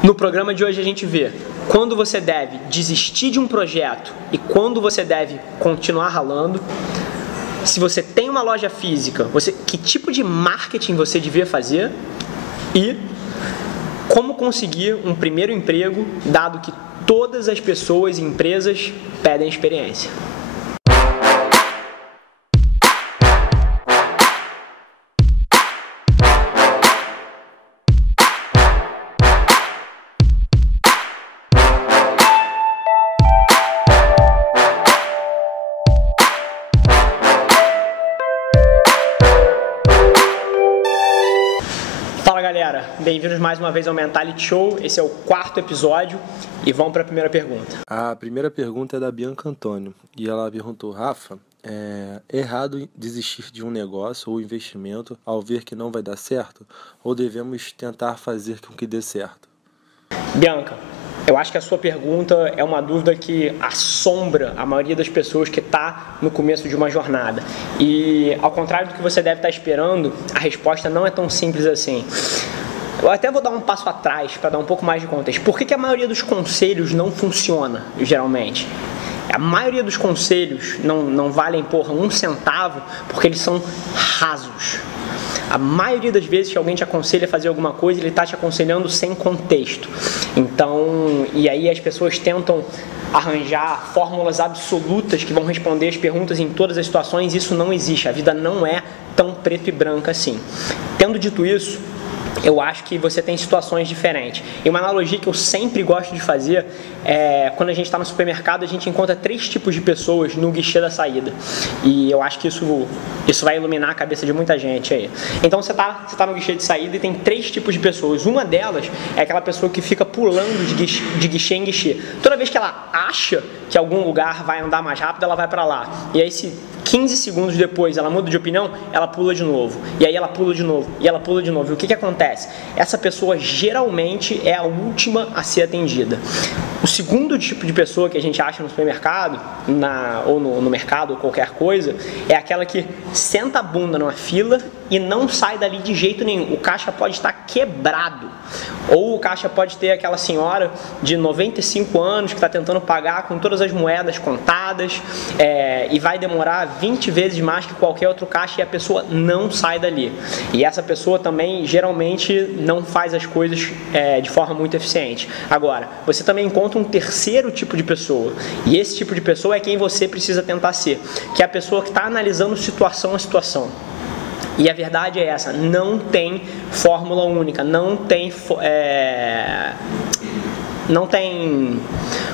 No programa de hoje a gente vê quando você deve desistir de um projeto e quando você deve continuar ralando. Se você tem uma loja física, que tipo de marketing você devia fazer e como conseguir um primeiro emprego, dado que todas as pessoas e empresas pedem experiência. Fala galera, bem-vindos mais uma vez ao Mentality Show, esse é o 4º episódio e vamos para a primeira pergunta. A primeira pergunta é da Bianca Antônio e ela perguntou: Rafa, é errado desistir de um negócio ou investimento ao ver que não vai dar certo ou devemos tentar fazer com que dê certo? Bianca, eu acho que a sua pergunta é uma dúvida que assombra a maioria das pessoas que está no começo de uma jornada. E, ao contrário do que você deve estar esperando, a resposta não é tão simples assim. Eu até vou dar um passo atrás para dar um pouco mais de contexto. Por que a maioria dos conselhos não funciona, geralmente? A maioria dos conselhos não valem, um centavo, porque eles são rasos. A maioria das vezes que alguém te aconselha a fazer alguma coisa, ele está te aconselhando sem contexto. Então, e aí as pessoas tentam arranjar fórmulas absolutas que vão responder as perguntas em todas as situações. Isso não existe, a vida não é tão preto e branca assim. Tendo dito isso, eu acho que você tem situações diferentes. E uma analogia que eu sempre gosto de fazer é quando a gente está no supermercado, a gente encontra 3 tipos de pessoas no guichê da saída. E eu acho que isso vai iluminar a cabeça de muita gente aí. Então você tá no guichê de saída e tem 3 tipos de pessoas. Uma delas é aquela pessoa que fica pulando de guichê em guichê. Toda vez que ela acha que algum lugar vai andar mais rápido, ela vai para lá. E aí se 15 segundos depois ela muda de opinião, ela pula de novo. E aí ela pula de novo. E ela pula de novo. E o que acontece? Essa pessoa geralmente é a última a ser atendida. O segundo tipo de pessoa que a gente acha no supermercado, ou no mercado, ou qualquer coisa, é aquela que senta a bunda numa fila e não sai dali de jeito nenhum. O caixa pode estar quebrado. Ou o caixa pode ter aquela senhora de 95 anos que está tentando pagar com todas as moedas contadas e vai demorar 20 vezes mais que qualquer outro caixa e a pessoa não sai dali. E essa pessoa também geralmente não faz as coisas de forma muito eficiente. Agora, você também encontra um terceiro tipo de pessoa. E esse tipo de pessoa é quem você precisa tentar ser, que é a pessoa que está analisando situação a situação. E a verdade é essa, não tem fórmula única, não tem,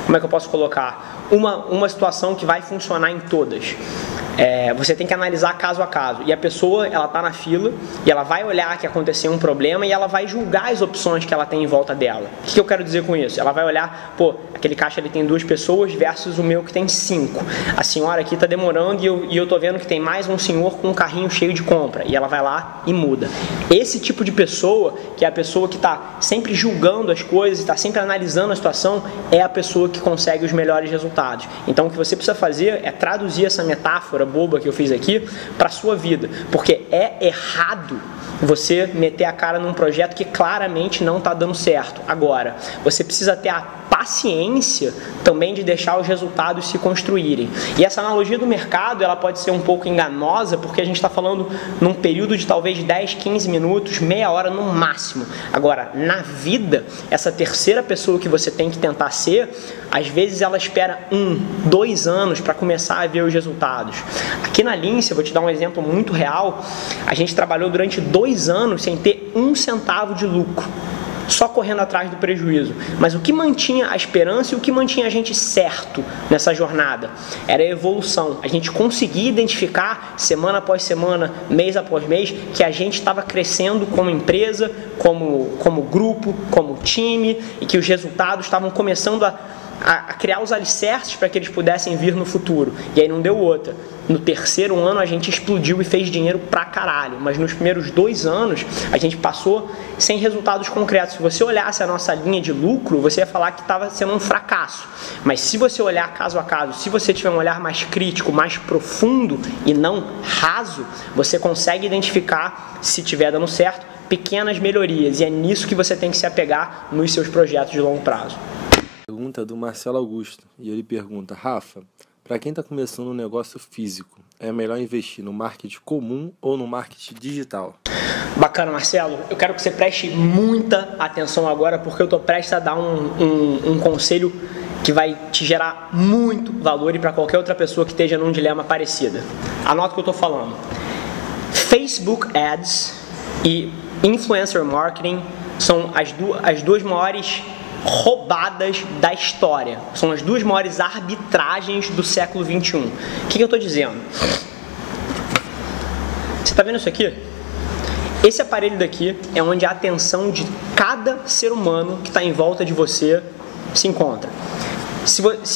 como é que eu posso colocar? Uma situação que vai funcionar em todas. Você tem que analisar caso a caso. E a pessoa, ela está na fila e ela vai olhar que aconteceu um problema e ela vai julgar as opções que ela tem em volta dela. O que eu quero dizer com isso? Ela vai olhar, aquele caixa ali tem 2 pessoas versus o meu que tem 5. A senhora aqui está demorando e eu tô vendo que tem mais um senhor com um carrinho cheio de compra. E ela vai lá e muda. Esse tipo de pessoa, que é a pessoa que está sempre julgando as coisas, está sempre analisando a situação, é a pessoa que consegue os melhores resultados. Então o que você precisa fazer é traduzir essa metáfora boba que eu fiz aqui para a sua vida, porque é errado você meter a cara num projeto que claramente não está dando certo. Agora, você precisa ter a paciência também de deixar os resultados se construírem. E essa analogia do mercado, ela pode ser um pouco enganosa, porque a gente está falando num período de talvez 10, 15 minutos, meia hora no máximo. Agora, na vida, essa terceira pessoa que você tem que tentar ser, às vezes ela espera 1, 2 anos para começar a ver os resultados. Aqui na Lince, eu vou te dar um exemplo muito real, a gente trabalhou durante 2 anos sem ter 1 centavo de lucro, só correndo atrás do prejuízo. Mas o que mantinha a esperança e o que mantinha a gente certo nessa jornada era a evolução. A gente conseguia identificar semana após semana, mês após mês, que a gente estava crescendo como empresa, como grupo, como time, e que os resultados estavam começando a criar os alicerces para que eles pudessem vir no futuro. E aí não deu outra. No 3º ano a gente explodiu e fez dinheiro pra caralho, mas nos primeiros 2 anos a gente passou sem resultados concretos. Se você olhasse a nossa linha de lucro, você ia falar que estava sendo um fracasso. Mas se você olhar caso a caso, se você tiver um olhar mais crítico, mais profundo e não raso, você consegue identificar se estiver dando certo pequenas melhorias, e é nisso que você tem que se apegar nos seus projetos de longo prazo. Pergunta do Marcelo Augusto, e ele pergunta: Rafa, para quem está começando um negócio físico, é melhor investir no marketing comum ou no marketing digital? Bacana, Marcelo. Eu quero que você preste muita atenção agora, porque eu estou prestes a dar um conselho que vai te gerar muito valor e para qualquer outra pessoa que esteja num dilema parecido. Anota o que eu estou falando. Facebook Ads e Influencer Marketing são as duas maiores roubadas da história. São as duas maiores arbitragens do século XXI. O que eu estou dizendo? Você está vendo isso aqui? Esse aparelho daqui é onde a atenção de cada ser humano que está em volta de você se encontra.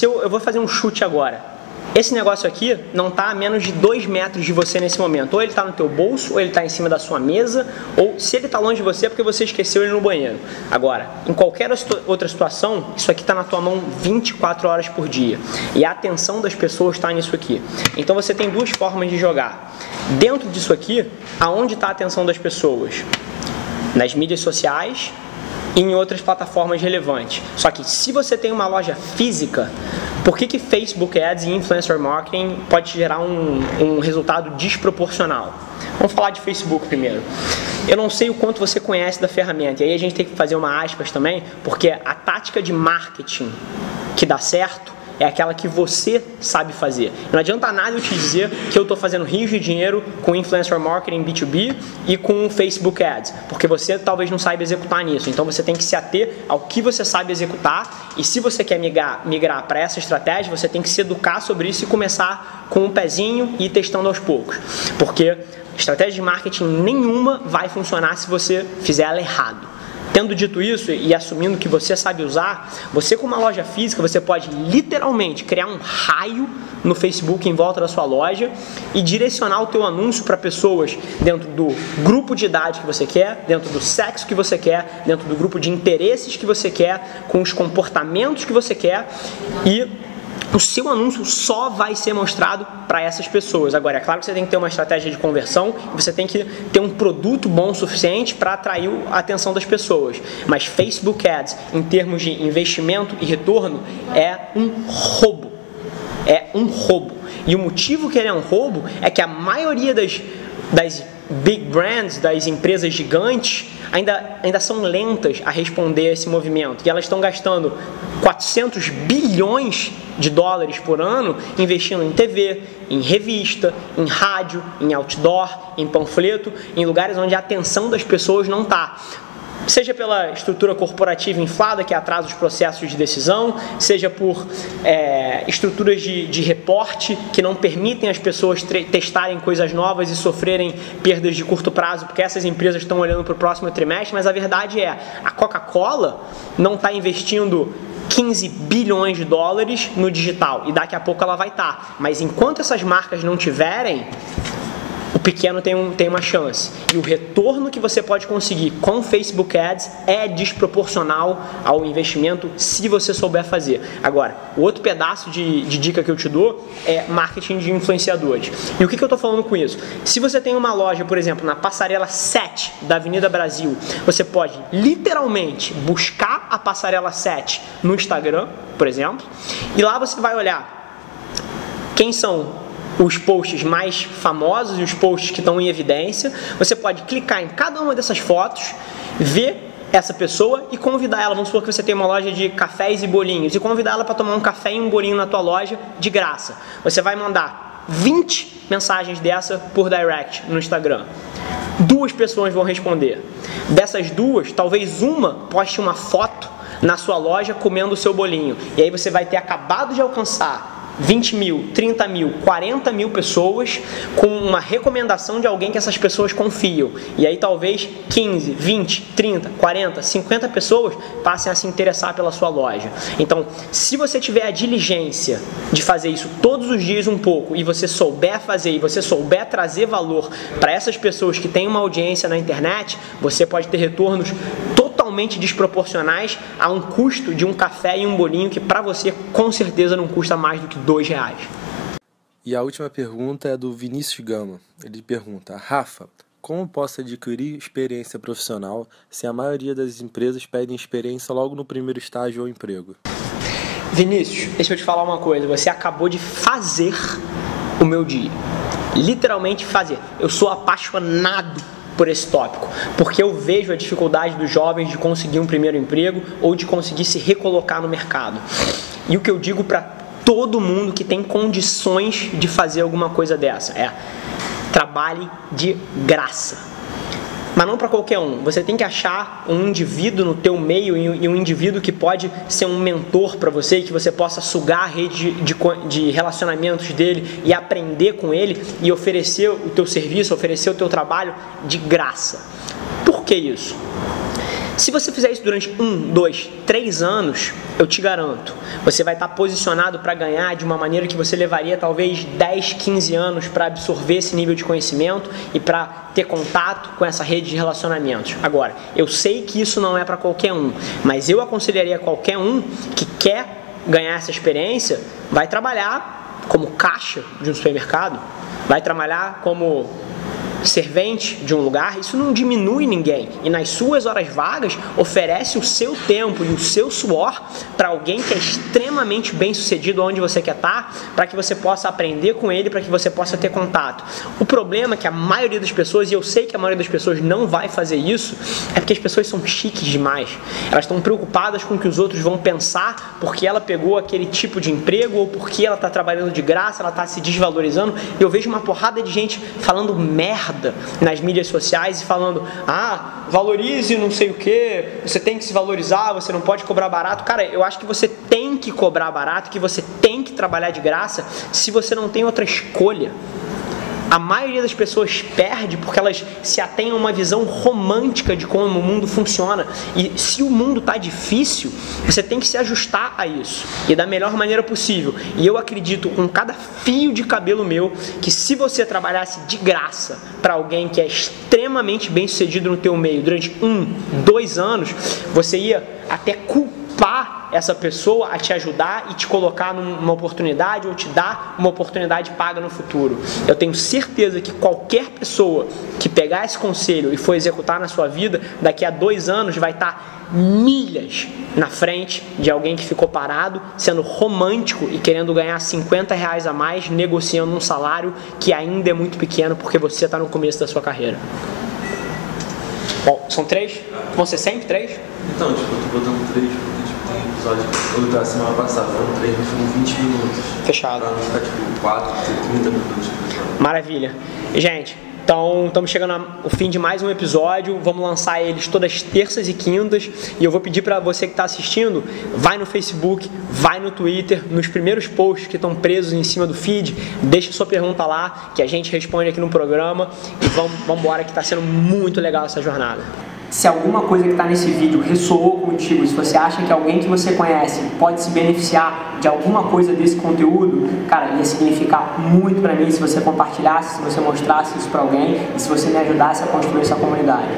Eu vou fazer um chute agora. Esse negócio aqui não está a menos de 2 metros de você nesse momento. Ou ele está no teu bolso, ou ele está em cima da sua mesa, ou se ele está longe de você é porque você esqueceu ele no banheiro. Agora, em qualquer outra situação, isso aqui está na tua mão 24 horas por dia. E a atenção das pessoas está nisso aqui. Então você tem duas formas de jogar. Dentro disso aqui, aonde está a atenção das pessoas? Nas mídias sociais e em outras plataformas relevantes. Só que se você tem uma loja física, por que Facebook Ads e Influencer Marketing pode gerar um resultado desproporcional? Vamos falar de Facebook primeiro. Eu não sei o quanto você conhece da ferramenta, e aí a gente tem que fazer uma aspas também, porque a tática de marketing que dá certo é aquela que você sabe fazer. Não adianta nada eu te dizer que eu estou fazendo rios de dinheiro com Influencer Marketing B2B e com Facebook Ads, porque você talvez não saiba executar nisso. Então você tem que se ater ao que você sabe executar, e se você quer migrar para essa estratégia, você tem que se educar sobre isso e começar com um pezinho e ir testando aos poucos. Porque estratégia de marketing nenhuma vai funcionar se você fizer ela errado. Tendo dito isso e assumindo que você sabe usar, você com uma loja física, você pode literalmente criar um raio no Facebook em volta da sua loja e direcionar o teu anúncio para pessoas dentro do grupo de idade que você quer, dentro do sexo que você quer, dentro do grupo de interesses que você quer, com os comportamentos que você quer, e o seu anúncio só vai ser mostrado para essas pessoas. Agora, é claro que você tem que ter uma estratégia de conversão, você tem que ter um produto bom o suficiente para atrair a atenção das pessoas. Mas Facebook Ads, em termos de investimento e retorno, é um roubo. É um roubo. E o motivo que ele é um roubo é que a maioria das big brands, das empresas gigantes, ainda são lentas a responder a esse movimento. E elas estão gastando 400 bilhões de dólares por ano investindo em TV, em revista, em rádio, em outdoor, em panfleto, em lugares onde a atenção das pessoas não está. Seja pela estrutura corporativa inflada que atrasa os processos de decisão, seja por estruturas de reporte que não permitem as pessoas testarem coisas novas e sofrerem perdas de curto prazo, porque essas empresas estão olhando para o próximo trimestre, mas a verdade é, a Coca-Cola não está investindo 15 bilhões de dólares no digital, e daqui a pouco ela vai estar. Mas enquanto essas marcas não tiverem, o pequeno tem uma chance. E o retorno que você pode conseguir com Facebook Ads é desproporcional ao investimento se você souber fazer. Agora, o outro pedaço de dica que eu te dou é marketing de influenciadores. E o que eu estou falando com isso? Se você tem uma loja, por exemplo, na Passarela 7 da Avenida Brasil, você pode literalmente buscar a Passarela 7 no Instagram, por exemplo, e lá você vai olhar quem são os posts mais famosos e os posts que estão em evidência. Você pode clicar em cada uma dessas fotos, ver essa pessoa e convidar ela. Vamos supor que você tem uma loja de cafés e bolinhos e convidar ela para tomar um café e um bolinho na tua loja de graça. Você vai mandar 20 mensagens dessa por direct no Instagram. 2 pessoas vão responder. Dessas 2, talvez uma poste uma foto na sua loja comendo o seu bolinho. E aí você vai ter acabado de alcançar 20 mil, 30 mil, 40 mil pessoas com uma recomendação de alguém que essas pessoas confiam. E aí talvez 15, 20, 30, 40, 50 pessoas passem a se interessar pela sua loja. Então, se você tiver a diligência de fazer isso todos os dias um pouco, e você souber fazer, e você souber trazer valor para essas pessoas que têm uma audiência na internet, você pode ter retornos totalmente desproporcionais a um custo de um café e um bolinho que para você com certeza não custa mais do que R$2. E a última pergunta é do Vinícius Gama. Ele pergunta: Rafa, Como posso adquirir experiência profissional se a maioria das empresas pedem experiência logo no primeiro estágio ou emprego? Vinícius, deixa eu te falar uma coisa. Você acabou de fazer o meu dia. Literalmente fazer. Eu sou apaixonado por esse tópico, porque eu vejo a dificuldade dos jovens de conseguir um primeiro emprego ou de conseguir se recolocar no mercado. E o que eu digo para todo mundo que tem condições de fazer alguma coisa dessa é: trabalhe de graça. Mas não para qualquer um. Você tem que achar um indivíduo no teu meio e um indivíduo que pode ser um mentor para você e que você possa sugar a rede de relacionamentos dele e aprender com ele e oferecer o teu serviço, oferecer o teu trabalho de graça. Por que isso? Se você fizer isso durante 1, 2, 3 anos, eu te garanto, você vai estar posicionado para ganhar de uma maneira que você levaria talvez 10, 15 anos para absorver esse nível de conhecimento e para ter contato com essa rede de relacionamentos. Agora, eu sei que isso não é para qualquer um, mas eu aconselharia qualquer um que quer ganhar essa experiência, vai trabalhar como caixa de um supermercado, vai trabalhar como servente de um lugar. Isso não diminui ninguém, e nas suas horas vagas oferece o seu tempo e o seu suor para alguém que é extremamente bem sucedido onde você quer estar, para que você possa aprender com ele, para que você possa ter contato. O problema é que a maioria das pessoas, e eu sei que a maioria das pessoas não vai fazer isso, é porque as pessoas são chiques demais. Elas estão preocupadas com o que os outros vão pensar porque ela pegou aquele tipo de emprego ou porque ela está trabalhando de graça, ela está se desvalorizando. E eu vejo uma porrada de gente falando merda nas mídias sociais e falando: valorize não sei o que, você tem que se valorizar, você não pode cobrar barato. Cara, eu acho que você tem que cobrar barato, que você tem que trabalhar de graça se você não tem outra escolha. A maioria das pessoas perde porque elas se atêm a uma visão romântica de como o mundo funciona. E se o mundo está difícil, você tem que se ajustar a isso. E da melhor maneira possível. E eu acredito com cada fio de cabelo meu que se você trabalhasse de graça para alguém que é extremamente bem sucedido no teu meio durante 1, 2 anos, você ia até culpar essa pessoa a te ajudar e te colocar numa oportunidade ou te dar uma oportunidade paga no futuro. Eu tenho certeza que qualquer pessoa que pegar esse conselho e for executar na sua vida, daqui a 2 anos vai estar milhas na frente de alguém que ficou parado, sendo romântico e querendo ganhar R$50 a mais, negociando um salário que ainda é muito pequeno porque você está no começo da sua carreira. Bom, são 3? Vão ser sempre 3? Então, eu tô botando 3 porque tem episódio que eu da semana passada, foram 3, mas foram 20 minutos. Fechado. Pra não ficar 4, 30 minutos. Maravilha. Gente, então estamos chegando ao fim de mais um episódio. Vamos lançar eles todas terças e quintas. E eu vou pedir para você que está assistindo, vai no Facebook, vai no Twitter, nos primeiros posts que estão presos em cima do feed, deixa sua pergunta lá, que a gente responde aqui no programa. E vamos embora, que está sendo muito legal essa jornada. Se alguma coisa que está nesse vídeo ressoou contigo, se você acha que alguém que você conhece pode se beneficiar de alguma coisa desse conteúdo, cara, ia significar muito para mim se você compartilhasse, se você mostrasse isso para alguém e se você me ajudasse a construir essa comunidade.